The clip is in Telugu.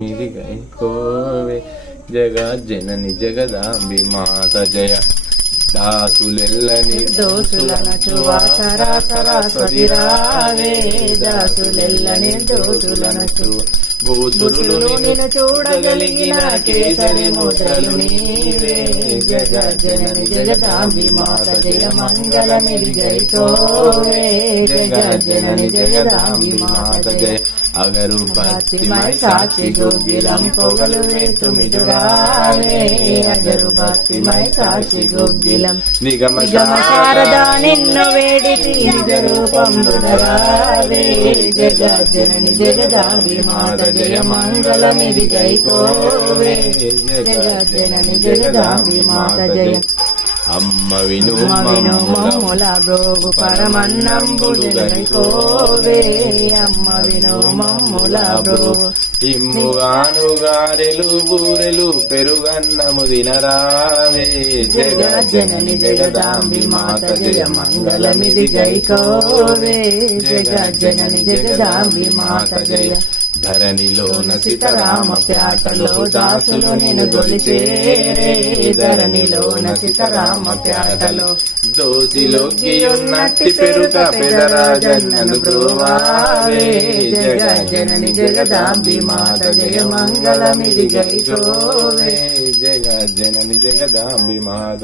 కోవే జగజ్జనని జగదాంబి మాత జయ దాసులెల్లని దోసులను సరాసరి రావే దాసులెల్లని దోసులను భూసురులు నిన్ను చూడగలిగిన కేసరి ముద్రలు నీవే జగజ్జనని జగదాంబి మాత జయ మంగళ నిర్గైకోవే జగజ్జనని జగదాంబి మాత జయ అగరు భక్తిమై సాక్షి గోగిలం పొగలు వేతుమిటురావే అగరు భక్తిమై సాక్షి గోగిలం నిగమ శారదా నిన్ను వేడితి నిజ రూపంబుధరావే జగజ్జనని జగదాంబి మాత జయ మంగళ నిర్గైకోవే జగజ్జనని జగదాంబి మాత జయ అమ్మ విను మమ్ముల బ్రోగు పరమన్నంబులైకోవే అమ్మ విను మమ్ముల బ్రోగు ఇమ్ముగాను గారెలు బూరెలు పెరుగన్నము దినరావే జగజ్జనని జగదాంబి మాత జయ మంగళమిది గైకోవే జగజ్జనని జగదాంబి మాత జయ ధరణిలోన సీతారామ ప్యాటలో దాసులు నిన్ను గొలిచేరే ధరణిలోన సీతారామ ప్యాటలో దోసిలోకి ఉన్నట్టి పెరుక పెదరాజన్నను బ్రోవావే జగజ్జనని జగదాంబి మాత జయ మంగళమిది గైకోవే జగజ్జనని జగదాంబి మాత